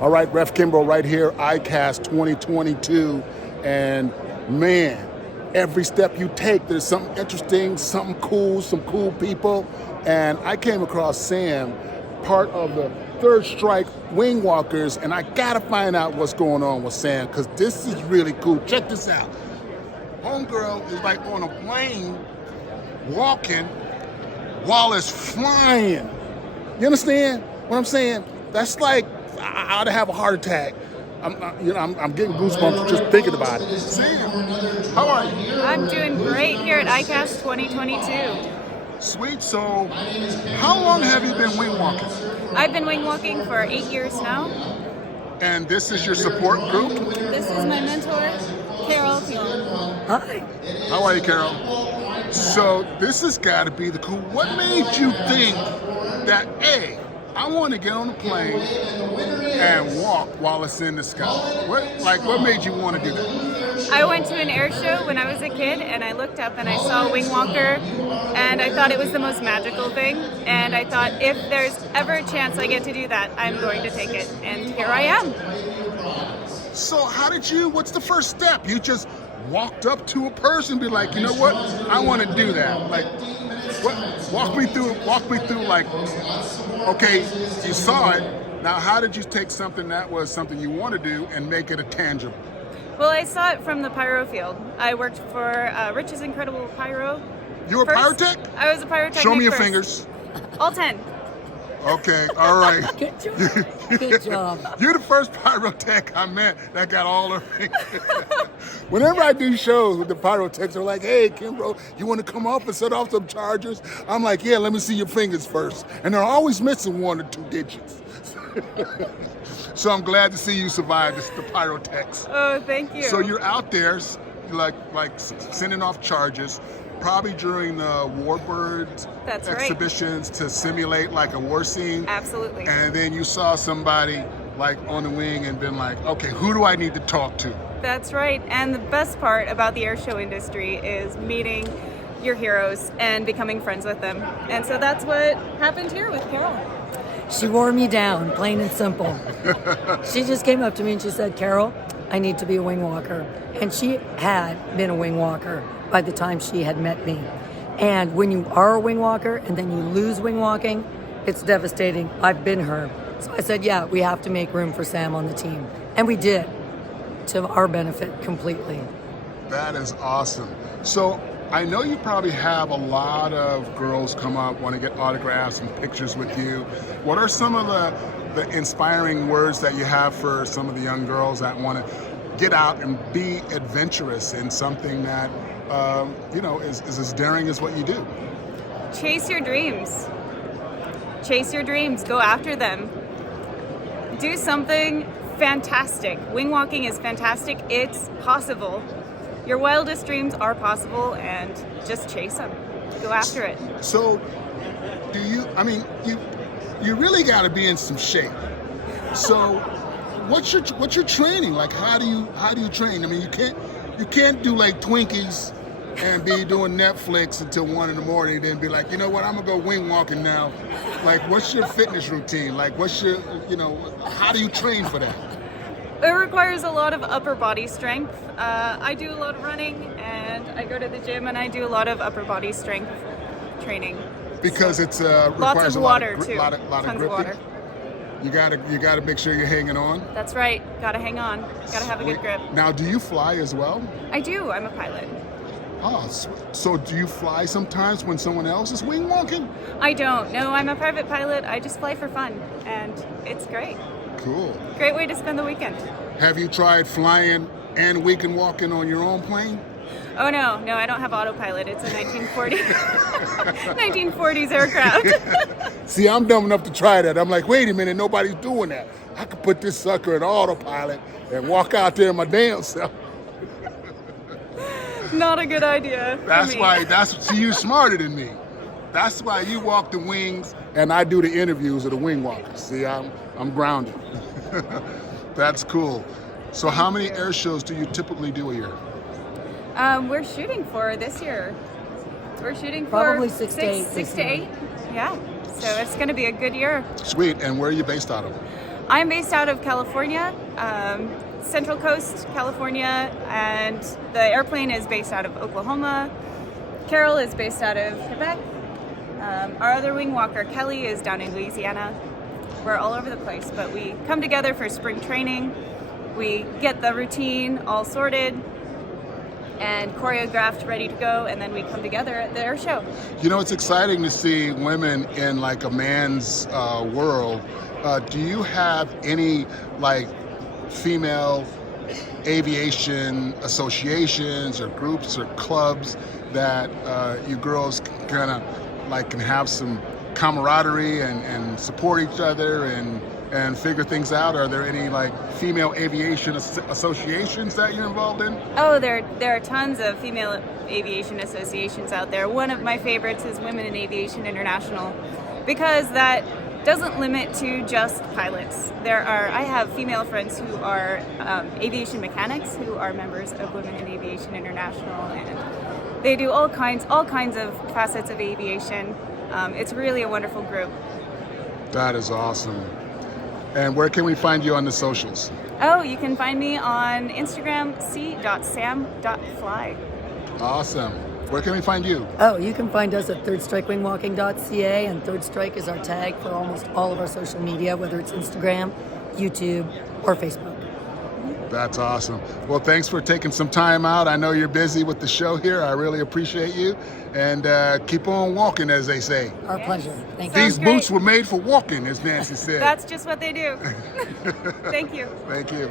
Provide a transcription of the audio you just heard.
All right, Ref Kimbo right here, ICAST 2022. And man, every step you take, there's something interesting, something cool, some cool people. And I came across Sam, part of the Third Strike Wing Walkers, and I gotta find out what's going on with Sam, because this is really cool. Check this out. Homegirl is like on a plane, walking, while it's flying. You understand what I'm saying? That's like, I ought to have a heart attack. I'm getting goosebumps just thinking about it. Sam, how are you? I'm doing great here at ICAST 2022. Sweet. So, how long have you been wing walking? I've been wing walking for 8 years now. And this is your support group? This is my mentor, Carol Thiel. Hi. How are you, Carol? So, this has got to be the cool. What made you think that, A, I want to get on a plane and walk while it's in the sky? What made you want to do that? I went to an air show when I was a kid, and I looked up and I saw a wing walker, and I thought it was the most magical thing. And I thought, if there's ever a chance I get to do that, I'm going to take it. And here I am. So what's the first step? You just walked up to a person and be like, you know what? I want to do that. Like, walk me through, like, okay, you saw it. Now, how did you take something that was something you want to do and make it a tangible? Well, I saw it from the pyro field. I worked for Rich's Incredible Pyro. You were a pyrotech? I was a pyrotechnic. Show me your first. fingers. All 10. Okay, all right. Good job. Good job. You're the first pyrotech I met that got all her fingers. Whenever I do shows with the pyrotechs, they're like, hey, Kimbo, you want to come up and set off some chargers? I'm like, yeah, let me see your fingers first. And they're always missing 1 or 2 digits. So I'm glad to see you survive the pyrotechs. Oh, thank you. So you're out there, like sending off charges, probably during the Warbird That's right. exhibitions to simulate like a war scene. Absolutely. And then you saw somebody like on the wing and been like, okay, who do I need to talk to? That's right. And the best part about the air show industry is meeting your heroes and becoming friends with them. And so that's what happened here with Carol. She wore me down, plain and simple. She just came up to me and she said, Carol, I need to be a wing walker. And she had been a wing walker by the time she had met me. And when you are a wing walker and then you lose wing walking, it's devastating. I've been her. So I said, yeah, we have to make room for Sam on the team. And we did, to our benefit completely. That is awesome. So I know you probably have a lot of girls come up, want to get autographs and pictures with you. What are some of the inspiring words that you have for some of the young girls that want to get out and be adventurous in something that, is as daring as what you do? Chase your dreams. Chase your dreams. Go after them. Do something fantastic. Wing walking is fantastic. It's possible. Your wildest dreams are possible, and just chase them. Go after it. So, you really got to be in some shape. So, what's your training like? How do you train? I mean, you can't do like Twinkies and be doing Netflix until 1 in the morning, then be like, you know what, I'm gonna go wing walking now. Like, what's your fitness routine? Like, how do you train for that? It requires a lot of upper body strength. I do a lot of running, and I go to the gym, and I do a lot of upper body strength training. Because it's Lots requires of a lot water of, too. lot of Tons of gripping. water. You gotta make sure you're hanging on. That's right. Gotta hang on. Gotta have a good grip. Now, do you fly as well? I do. I'm a pilot. Oh, so do you fly sometimes when someone else is wing walking? I don't. No, I'm a private pilot. I just fly for fun, and it's great. Cool. Great way to spend the weekend. Have you tried flying and weekend walking on your own plane? Oh no, I don't have autopilot. It's a 1940s aircraft. See, I'm dumb enough to try that. I'm like, wait a minute, nobody's doing that. I could put this sucker in autopilot and walk out there my damn self. Not a good idea. See, you're smarter than me. That's why you walk the wings and I do the interviews of the wing walkers. See, I'm grounded. That's cool. So how many air shows do you typically do a year? We're shooting for this year. We're shooting for Probably 6 to 8 6 to 8. Yeah. So it's going to be a good year. Sweet. And where are you based out of? I'm based out of California, Central Coast, California, and the airplane is based out of Oklahoma. Carol is based out of Quebec. Our other wing walker, Kelly, is down in Louisiana. We're all over the place, but we come together for spring training. We get the routine all sorted and choreographed, ready to go, and then we come together at the air show. You know, it's exciting to see women in like a man's world. Do you have any like female aviation associations or groups or clubs that you girls kind of like can have some camaraderie and support each other and figure things out? Are there any like female aviation associations that you're involved in? Oh, there are tons of female aviation associations out there. One of my favorites is Women in Aviation International, because that doesn't limit to just pilots. I have female friends who are aviation mechanics who are members of Women in Aviation International, and they do all kinds of facets of aviation. It's really a wonderful group. That is awesome. And where can we find you on the socials? Oh, you can find me on Instagram, c.sam.fly. Awesome. Where can we find you? Oh, you can find us at thirdstrikewingwalking.ca, and Third Strike is our tag for almost all of our social media, whether it's Instagram, YouTube, or Facebook. That's awesome. Well, thanks for taking some time out. I know you're busy with the show here. I really appreciate you. And keep on walking, as they say. Our pleasure. Thank you. These great. boots were made for walking, as Nancy said. That's just what they do. Thank you. Thank you.